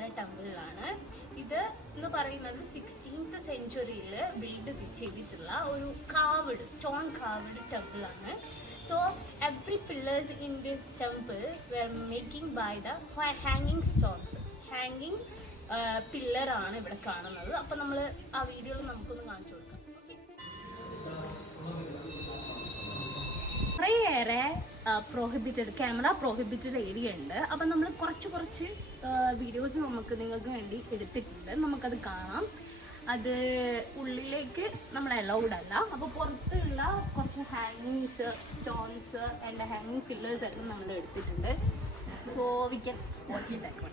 വീരഭദ്ര ടെമ്പിളിലാണ്. ഇത് എന്ന് പറയുന്നത് 16th സെഞ്ച്വറിയിൽ ബിൽഡ് ചെയ്തിട്ടുള്ള ഒരു സ്റ്റോൺ കാവ്ഡ് ടെമ്പിളാണ്. So every pillars in this temple were making by the hanging stones. Hanging pillar ആണ് ഇവിടെ കാണുന്നത്. അപ്പോൾ നമ്മൾ ആ വീഡിയോയിൽ നമുക്കൊന്ന് കാണിച്ചു കൊടുക്കാം. കുറേയേറെ ക്യാമറ പ്രോഹിബിറ്റഡ് ഏരിയ ഉണ്ട്. അപ്പം നമ്മൾ കുറച്ച് വീഡിയോസ് നിങ്ങൾക്ക് വേണ്ടി എടുത്തിട്ടുണ്ട്. നമുക്കത് കാണാം. അത് ഉള്ളിലേക്ക് നമ്മൾ അലൗഡ് അല്ല. അപ്പോൾ പുറത്തുള്ള കുറച്ച് ഹാങ്ങിങ്സ്, സ്റ്റോൺസ് ആൻഡ് ഹാങ്ങിങ് പില്ലേഴ്സ് എല്ലാം നമ്മൾ എടുത്തിട്ടുണ്ട്. So we can watch that one.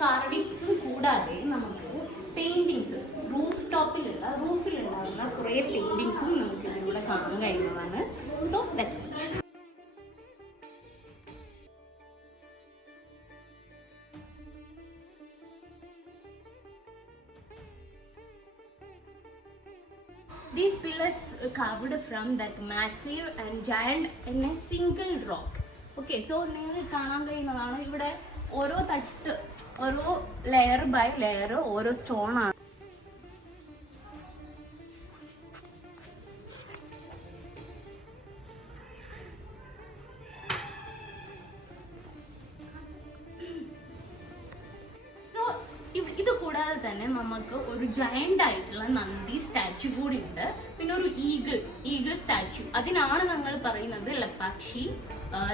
കാർവിങ്സും കൂടാതെ നമുക്ക് പെയിന്റിങ്സ് റൂഫിലുണ്ടാകുന്ന കുറേ പെയിന്റിങ്സും നമുക്ക് ഇതിലൂടെ കാണാൻ കഴിയുന്നതാണ്. So let's watch. These pillars carved from that massive and giant in a single rock. Okay, so നിങ്ങൾക്ക് കാണാൻ കഴിയുന്നതാണ് ഇവിടെ ഓരോ തട്ട്, ഓരോ ലെയർ ബൈ ലെയർ ഓരോ സ്റ്റോൺ ആണ്. ഇത് കൂടാതെ തന്നെ നമുക്ക് ഒരു ജയന്റ് ആയിട്ടുള്ള നന്ദി സ്റ്റാച്യു കൂടി ഉണ്ട്. പിന്നെ ഒരു ഈഗിൾ സ്റ്റാച്യു. അതിനാണ് നമ്മൾ പറയുന്നത് ലപ്പാക്ഷി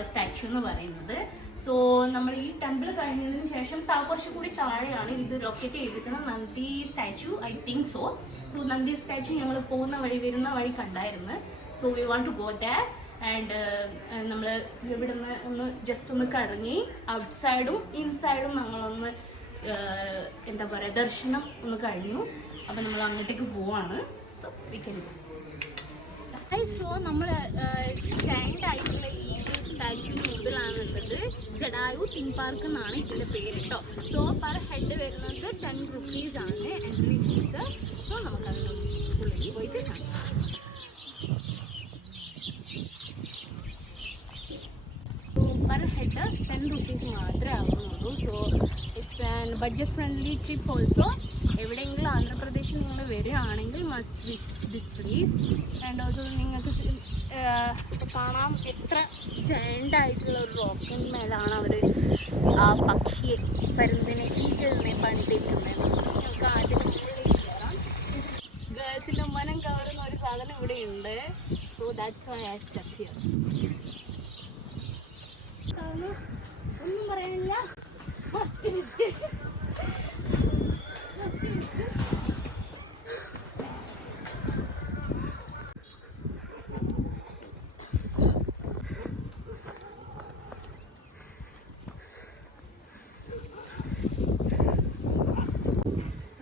സ്റ്റാച്യു എന്ന് പറയുന്നത്. സോ നമ്മൾ ഈ ടെമ്പിൾ കഴിഞ്ഞതിന് ശേഷം കുറച്ചുകൂടി താഴെയാണ് ഇത് ലൊക്കേറ്റ് ചെയ്തിരിക്കുന്ന Nandi statue, I think so. So Nandi statue ഞങ്ങൾ വരുന്ന വഴി കണ്ടായിരുന്നു. So we want to go that. And നമ്മൾ ഇവിടെ നിന്ന് ജസ്റ്റ് ഒന്ന് കറങ്ങി ഔട്ട് സൈഡും ഇൻസൈഡും ഞങ്ങളൊന്ന് എന്താ പറയുക ദർശനം ഒന്ന് കഴിഞ്ഞു. അപ്പം നമ്മൾ അങ്ങോട്ടേക്ക് പോവാണ്. So we can go. So നമ്മൾ ജയന്റ് ആയിട്ടുള്ള ഈ സ്റ്റാച്യുവിന് മുമ്പിലാണുള്ളത്. ജഡായു തീം പാർക്ക് എന്നാണ് ഇതിൻ്റെ പേര് കേട്ടോ. സോ പെർ ഹെഡ് വരുന്നത് 10 rupees ആണ് എൻട്രി ഫീസ്. സോ നമുക്കതിന് ഉള്ളിൽ പോയിട്ട് കാണാം. പെർ ഹെഡ് 10 rupees മാത്രമേ ആവുന്നുള്ളൂ. So it's an budget friendly trip also. എവിടെയെങ്കിലും ആന്ധ്രാപ്രദേശിൽ നിങ്ങൾ വരികയാണെങ്കിൽ must visit this place. And also നിങ്ങൾക്ക് കാണാം എത്ര ജയൻ്റ് ആയിട്ടുള്ള ഒരു റോക്കിന് മേലാണ് അവർ ആ പക്ഷിയെ, പരുന്തിനെ, ഈഗിളിനെ പണിതിരിക്കുന്നത്. നിങ്ങൾക്ക് ആദ്യം ഉള്ളിലേക്ക് കയറാം. ഗേൾസിൻ്റെ മനം കവറുന്ന ഒരു സാധനം ഇവിടെ ഉണ്ട്. So that's why I stuck here. ഒന്നും പറയാനില്ല. First visit.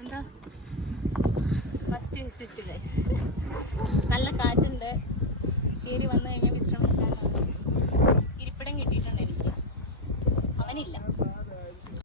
എന്താ ഫസ്റ്റ് വിസിറ്റ് ഗൈസ്. നല്ല കാറ്റുണ്ട്. കയറി വന്നു കഴിഞ്ഞാൽ വിശ്രമിക്കാൻ